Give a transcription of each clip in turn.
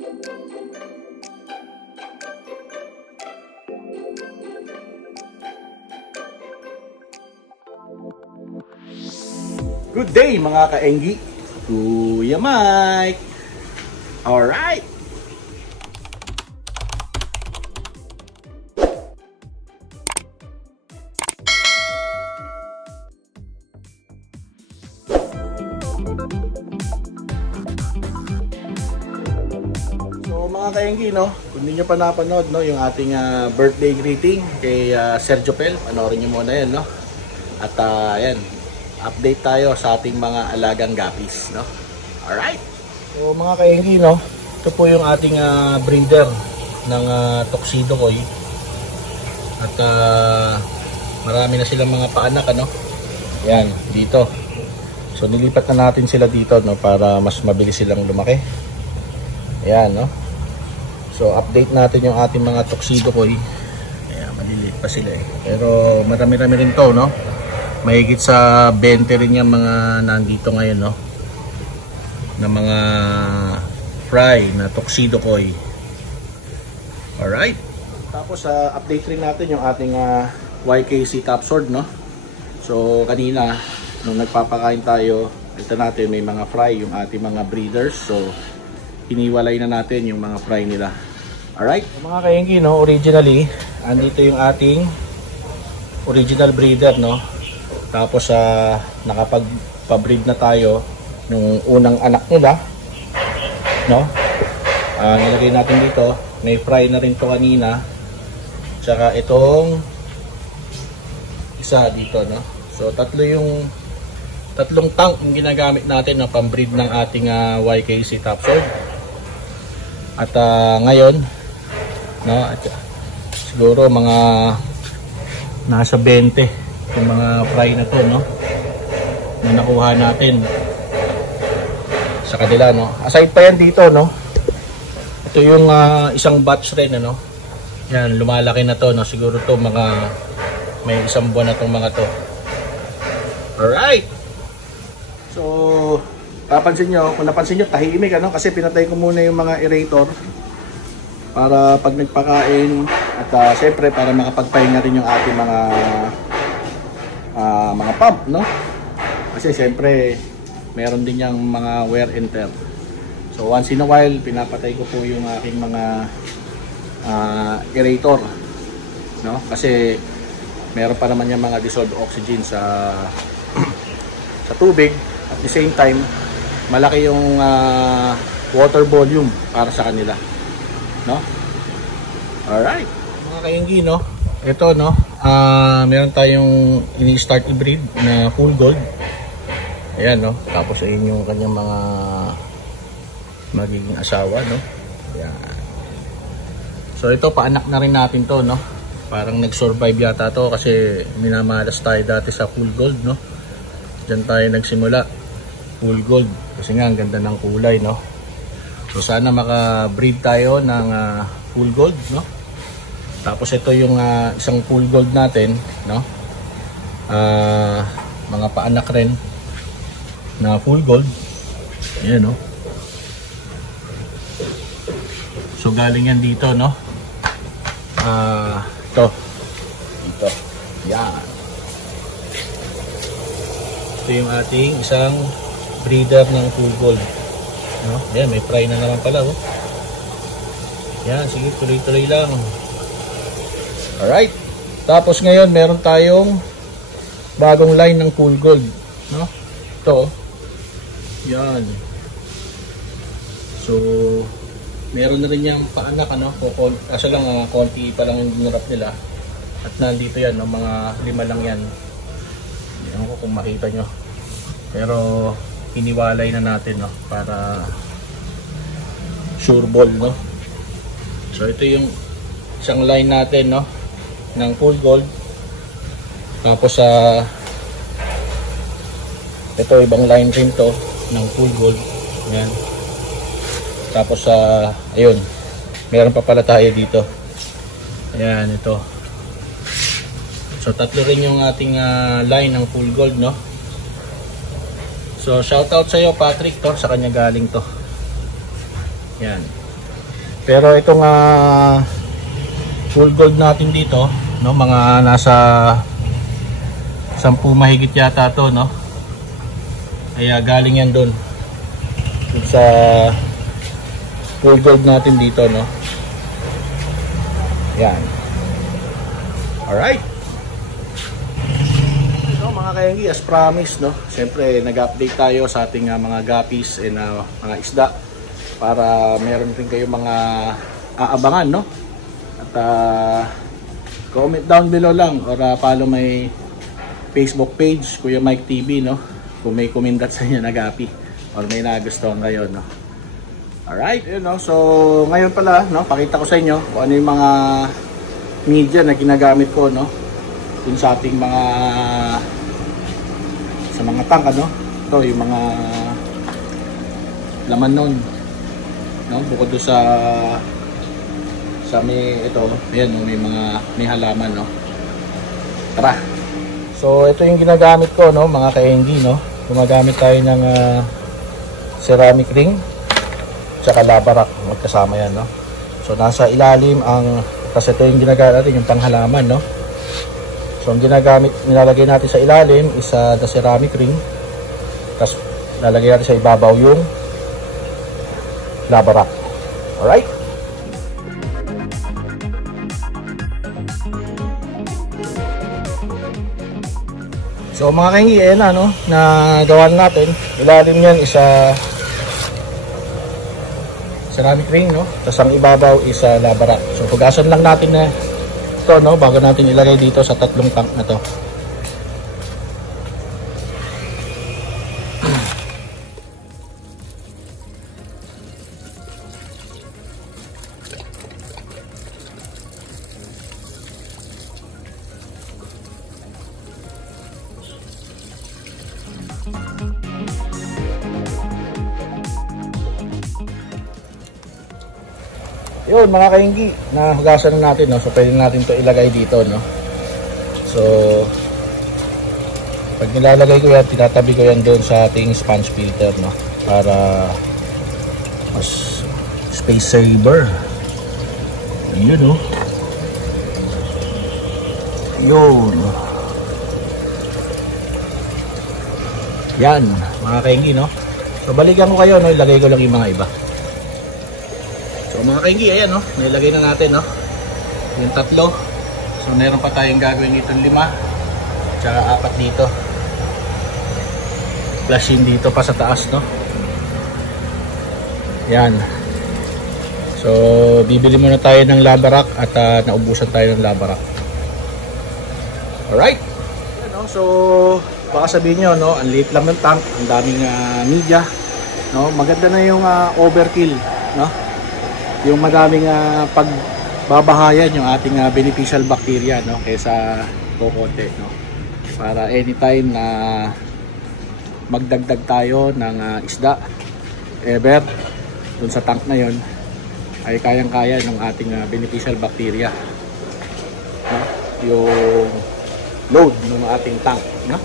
Good day mga ka-Enggi, Kuya Mike. Alright. So mga ka-Enggi, no, kung hindi nyo pa napanood, no, yung ating birthday greeting kay Sergio Pel, panoorin nyo muna yan, no. At yan, update tayo sa ating mga alagang guppies, no? Alright. So mga ka-Enggi, no, ito po yung ating breeder ng Tuxedo Koi. At marami na silang mga paanak, ano? Yan, dito. So nilipat na natin sila dito, no, para mas mabilis silang lumaki. Ayan, no? So update natin yung ating mga Tuxedo Koi. Ayan, maliliit pa sila eh. Pero marami-rami rin to, no? Mahigit sa 20 rin yung mga nandito ngayon, no, na mga fry na Tuxedo Koi. Alright. Tapos update rin natin yung ating YKC top sword, no. So kanina nung nagpapakain tayo, ito natin may mga fry yung ating mga breeders. So hiniwalay na natin yung mga fry nila. Alright. Mga ka-Enggi, no, originally andito yung ating original breeder, no. Tapos nakapag-breed na tayo nung unang anak nila, no? Nilagay natin dito, may fry na rin to kanina. Tsaka itong isa dito, no? So tatlong tank yung ginagamit natin na pang-breed ng ating YKC top sword. At ngayon, no, siguro mga nasa 20 yung mga fry na to, no, na nakuha natin sa kanila, no. Aside pa yan dito, no, ito yung isang batch rin, ano. Yan, lumalaki na to, no. Siguro to mga may isang buwan na tong mga to. Alright. So kung napansin nyo, tahimik, ano, kasi pinatay ko muna yung mga aerator para pag nagpakain at syempre para makapagpahinga rin yung ating mga pump, no? Kasi syempre meron din yung mga wear and tear. So once in a while pinapatay ko po yung aking mga aerator, no? Kasi meron pa naman yung mga dissolved oxygen sa sa tubig. At the same time malaki yung water volume para sa kanila, no? Alright mga ka-Enggi, no, ito, no, meron tayong ini-start i-breed na full gold. Ayan, no, tapos ayun yung kanyang mga magiging asawa, no. Ayan. So ito, paanak na rin natin to, no. Parang nag-survive yata to kasi minamalas tayo dati sa full gold, no. Diyan tayo nagsimula, full gold, kasi nga ang ganda ng kulay, no. So sana maka-breed tayo ng full gold, no. Tapos ito yung isang full gold natin, no. Mga paanak rin na full gold. Ayan, no. So galing yan dito, no. Dito. Yan. Ito yung ating isang breeder ng full gold, no. Ayan, may fry na naman pala, oh. Yan, sige, tuloy-tuloy lang. Alright. Tapos ngayon meron tayong bagong line ng full gold, no. Ito. Yan. So meron na rin yung paanak, ano. Kaso lang konti pa lang yung dinurap nila. At nandito yan, no, mga 5 lang yan. Hindi ko kung makita nyo. Pero hiniwalay na natin, no, para sure ball, no. So ito yung isang line natin, no, ng full gold. Tapos ito ibang line rin to ng full gold. Yan. Tapos ayun, meron pa pala tayo dito. Ayan, ito. So tatlo rin yung ating line ng full gold, no. So shoutout sa iyo, Patrick, to, sa kanya galing to. Yan. Pero itong full gold natin dito, no, mga nasa 10 mahigit yata to, no. Ay galing yan doon sa full gold natin dito, no. Yan. Alright. So mga kaenggi, as promised, no, siyempre nag-update tayo sa ating mga guppies and mga isda para meron rin kayo mga aabangan, no. At comment down below lang or follow my Facebook page, Kuya Mike TV, no, kung may kumindat sa inyo na gapi or may nagustuhan kayo, no. Alright, yun, no. So ngayon pala, no, pakita ko sa inyo kung ano yung mga media na ginagamit ko, no, dun sa ating mga tank, ano. Ito yung mga laman nun, no, bukod doon sa may ito, ayan, no, may halaman, no. Tara. So ito yung ginagamit ko, no, mga kaenggi, no. Gumagamit tayo ng ceramic ring tsaka lava rock, magkasama yan, no. So nasa ilalim kasi ito yung ginagamit natin, yung panghalaman, no. So ang nilalagay natin sa ilalim is the ceramic ring, tapos lalagay natin sa ibabaw yung lava rock. Alright. So mga kaenggi, ayan na, no, na gawa natin. Ilalim niyan is ceramic ring, no, tapos ang ibabaw is lava rock. So pugasan lang natin na ito, no, bago natin ilagay dito sa tatlong tank na to. Yun mga kaenggi, nahugasan na natin, no? So pwede natin to ilagay dito, no? So pag nilalagay ko yan, tinatabi ko yan doon sa ating sponge filter, no? Para mas space saver. Yun, no? Yun. Yan mga kaenggi, no? So balikan ko kayo, no? Ilagay ko lang yung mga iba. So mga kaenggi, ayan, no, nailagay na natin, no, yung tatlo. So meron pa tayong gagawin itong 5 tsaka 4 dito, plus yun dito pa sa taas, no. Yan. So bibili muna tayo ng lava rock at naubusan tayo ng lava rock. Alright. Ayan, no? So baka sabihin nyo, no, ang liit lang ng tank, ang daming media, no. Maganda na yung overkill, no, yung madaming pagbabahayan yung ating beneficial bacteria, no, kaysa kukonti, no, para anytime na magdagdag tayo ng isda ever dun sa tank na yon ay kayang-kaya ng ating beneficial bacteria, no, yung load ng ating tank, no.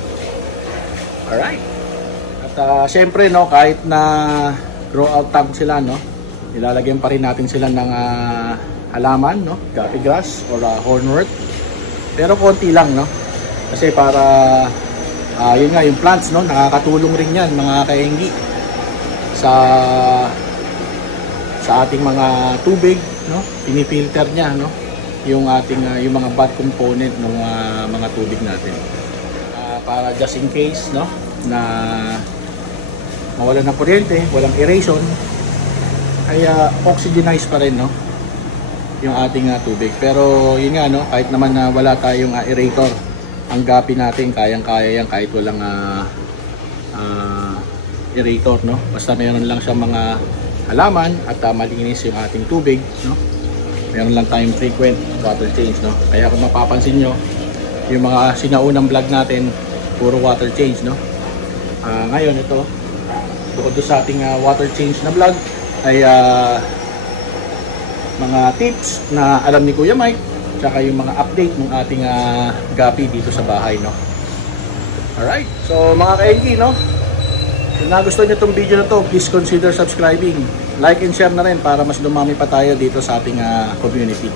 Alright. At syempre, no, kahit na grow out tank sila, no, ilalagyan pa rin natin sila ng halaman, no, guppy grass or hornwort, pero konti lang, no, kasi para yun nga, yung plants, no, nakakatulong rin yan mga kaenggi sa ating mga tubig, no, pinifilter niya, no, yung ating yung mga bad component ng mga tubig natin, para just in case, no, na mawalan ng kuryente, walang aeration, ay oxygenize pa rin, no, yung ating tubig. Pero yun nga, no, kahit naman na wala tayong aerator, ang gapi natin kayang-kaya yan kahit walang aerator, no. Basta mayroon lang siyang mga halaman at malinis yung ating tubig, no. Mayroon lang tayong frequent water change, no. Kaya kung mapapansin nyo, yung mga sinaunang vlog natin puro water change, no. Ngayon ito, bukod sa ating water change na vlog, ay mga tips na alam ni Kuya Mike, tsaka yung mga update ng ating gapi dito sa bahay, no. Alright, so mga kaenggi, no, kung nagustuhan nyo itong video na to, please consider subscribing. like and share na rin para mas dumami pa tayo dito sa ating community.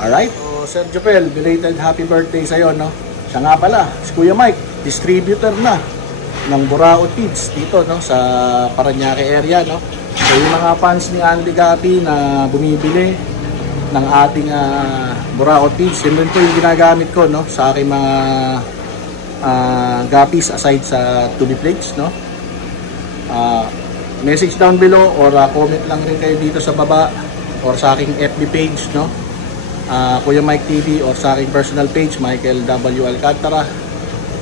Alright? So, Sergio Pel, belated happy birthday sa'yo, no? Siya nga pala, si Kuya Mike, distributor na ng Buraot Feeds dito, no? Sa Parañaque area, no? So, yung mga fans ni Andy Gapi na bumibili ng ating Buraot Feeds, yun rin po yung ginagamit ko, no? Sa aking mga guppies aside sa to be plates, no? Message down below or comment lang rin kayo dito sa baba or sa aking FB page, no? Kuya Mike TV or sa aking personal page, Michael W. Alcantara,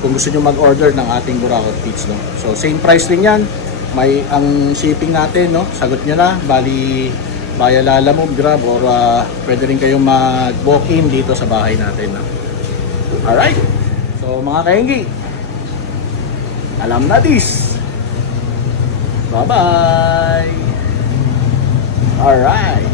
kung gusto nyo mag-order ng ating Buraot Feeds, no? So same price rin yan, may ang shipping natin, no? Sagot nyo na, bali via Lalamove, Grab or pwede rin kayong mag-walk in dito sa bahay natin, no? Alright, so mga kaenggi, alam na this. Bye bye. Alright.